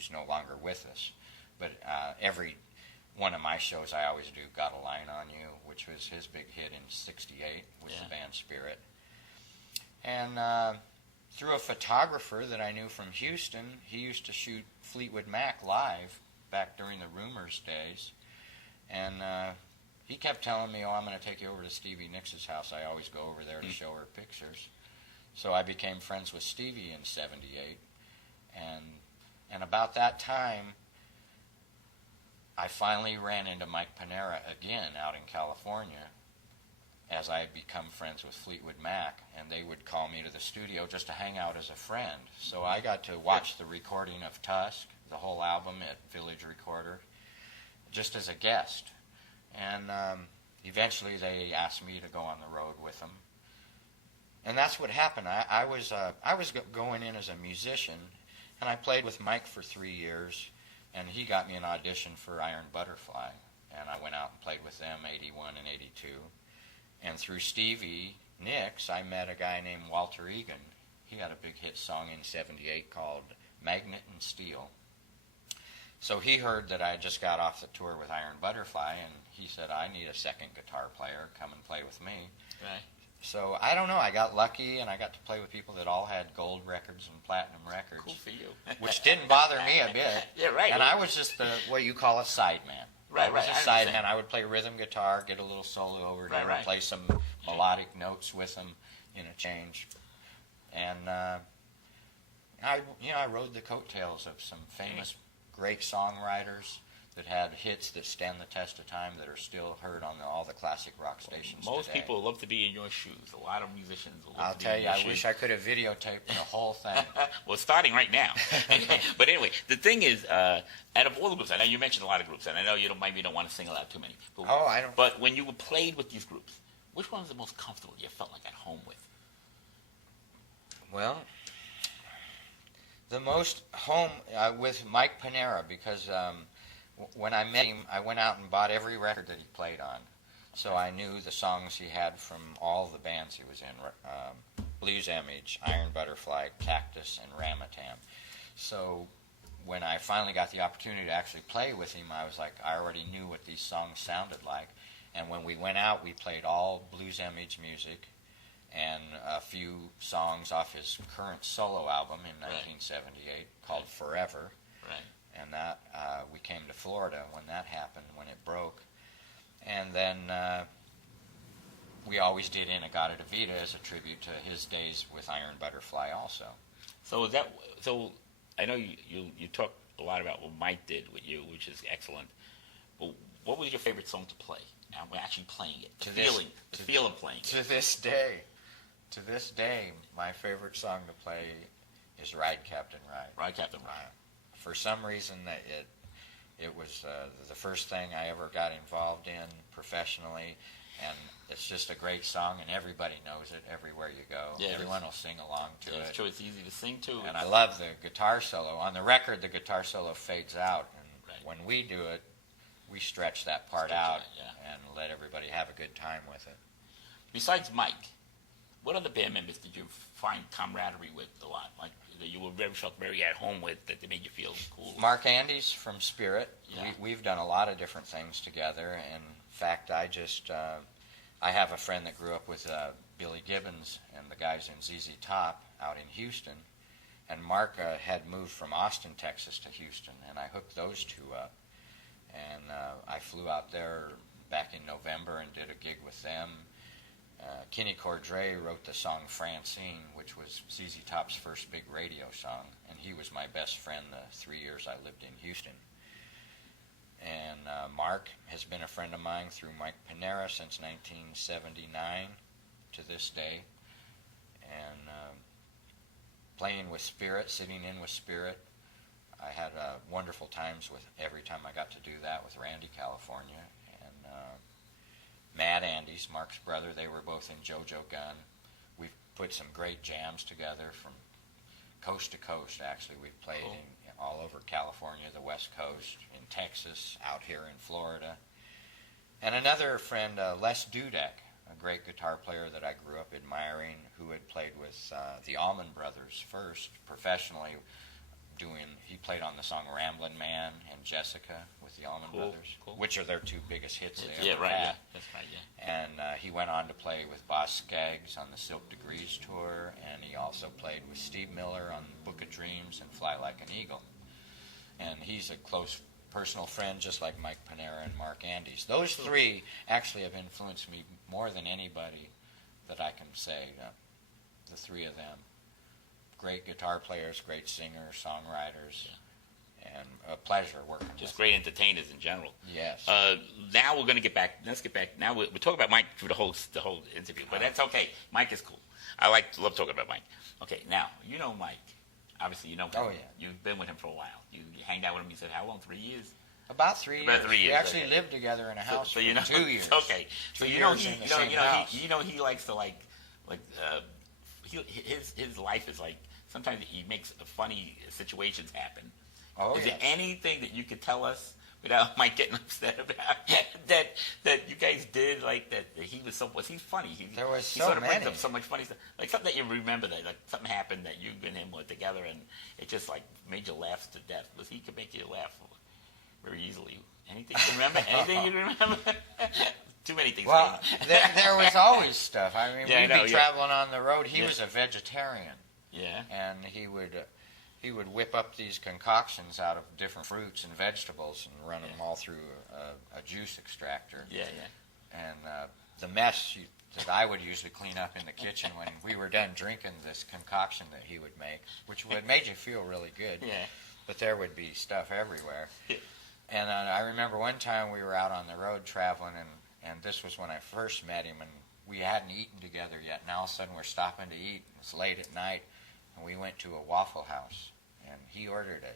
who's no longer with us. But every one of my shows I always do Got a Line on You, which was his big hit in '68 with the band Spirit. And through a photographer that I knew from Houston, he used to shoot Fleetwood Mac live back during the Rumors days. And he kept telling me, I'm going to take you over to Stevie Nicks' house. I always go over there to show her pictures. So I became friends with Stevie in '78. And about that time, I finally ran into Mike Panera again out in California, as I had become friends with Fleetwood Mac, and they would call me to the studio just to hang out as a friend. So I got to watch the recording of Tusk, the whole album at Village Recorder, just as a guest. And eventually they asked me to go on the road with them. And that's what happened. I was going in as a musician, and I played with Mike for 3 years, and he got me an audition for Iron Butterfly, and I went out and played with them 81 and 82. And through Stevie Nicks, I met a guy named Walter Egan. He had a big hit song in '78 called Magnet and Steel. So he heard that I just got off the tour with Iron Butterfly, and he said, I need a second guitar player. Come and play with me. Right. So I don't know. I got lucky, and I got to play with people that all had gold records and platinum records. Cool for you. Which didn't bother me a bit. Yeah, right. And I was just what you call a sideman. Right, I was right. a sideman. I would play rhythm guitar, get a little solo over there, Right. play some melodic notes with them in a change. And I rode the coattails of some famous, great songwriters that had hits that stand the test of time, that are still heard on all the classic rock stations Most today. people love to be in your shoes. A lot of musicians love I'll to be tell in you, your I shoes. wish I could have videotaped the whole thing. Well, it's starting right now. But anyway, the thing is, out of all the groups, I know you mentioned a lot of groups, and I know maybe you don't want to single out too many. But, I don't. But when you played with these groups, which one was the most comfortable you felt like at home with? Well, the most home with Mike Panera, because when I met him, I went out and bought every record that he played on. So I knew the songs he had from all the bands he was in, Blues Image, Iron Butterfly, Cactus, and Ramatam. So when I finally got the opportunity to actually play with him, I was like, I already knew what these songs sounded like. And when we went out, we played all Blues Image music and a few songs off his current solo album in 1978 called Forever. Right. And that we came to Florida when that happened, when it broke. And then we always did In-A-Gadda Vida as a tribute to his days with Iron Butterfly also. So I know you talk a lot about what Mike did with you, which is excellent. But what was your favorite song to play? And we're actually playing it. The feeling playing it. To this day, my favorite song to play is Ride, Captain, Ride. Ride, Captain, Ride. For some reason, it was the first thing I ever got involved in professionally, and it's just a great song, and everybody knows it everywhere you go. Yeah, everyone will sing along to it. It's true. It's easy to sing to. And I love the guitar solo. On the record, the guitar solo fades out, and when we do it, we stretch that part out and let everybody have a good time with it. Besides Mike, what other band members did you find camaraderie with a lot? Like that you felt very at home with, that they made you feel cool? Mark Andes from Spirit. Yeah. We've done a lot of different things together. In fact, I have a friend that grew up with Billy Gibbons and the guys in ZZ Top out in Houston. And Mark had moved from Austin, Texas to Houston, and I hooked those two up. And I flew out there back in November and did a gig with them. Kenny Cordray wrote the song Francine, which was ZZ Top's first big radio song, and he was my best friend the 3 years I lived in Houston. And Mark has been a friend of mine through Mike Panera since 1979 to this day. And playing with Spirit, sitting in with Spirit, I had wonderful times with every time I got to do that with Randy, California, and Matt Andes, Mark's brother. They were both in JoJo Gunn. We've put some great jams together from coast to coast, actually. We've played in all over California, the West Coast, in Texas, out here in Florida. And another friend, Les Dudek, a great guitar player that I grew up admiring, who had played with the Allman Brothers first professionally, He played on the song Ramblin' Man and Jessica with the Allman Brothers, which are their two biggest hits they ever had. Yeah, that's right, yeah. And he went on to play with Boz Scaggs on the Silk Degrees tour, and he also played with Steve Miller on Book of Dreams and Fly Like an Eagle. And he's a close personal friend, just like Mike Panera and Mark Andes. Those three actually have influenced me more than anybody that I can say. The three of them. Great guitar players, great singers, songwriters, and a pleasure working with them. Just great entertainers in general. Yes. Now we're going to get back. Let's get back. Now we're talking about Mike through the whole interview, but that's okay. Mike is cool. Love talking about Mike. Okay, now you know Mike. Obviously, you know him. Oh, yeah. You've been with him for a while. You hanged out with him. You said how long? 3 years. About 3 years. About 3 years. We actually lived together in a house for 2 years. Okay. So you know he likes to his life is like sometimes he makes funny situations happen. Oh, is there anything that you could tell us without Mike getting upset about that you guys did that he was funny? There was he so sort of many. brings up so much funny stuff, like something that you remember that something happened that you and him were together and it just made you laugh to death. Because he could make you laugh very easily. Anything you remember? Anything you remember? Too many things. Well, there was always stuff. I mean, we'd be traveling on the road. He was a vegetarian. Yeah. And he would whip up these concoctions out of different fruits and vegetables and run them all through a juice extractor. Yeah, yeah. And the mess that I would usually clean up in the kitchen when we were done drinking this concoction that he would make, which made you feel really good. Yeah. But there would be stuff everywhere. Yeah. And I remember one time we were out on the road traveling, and this was when I first met him, and we hadn't eaten together yet. And all of a sudden we're stopping to eat. It's late at night, and we went to a Waffle House, and he ordered a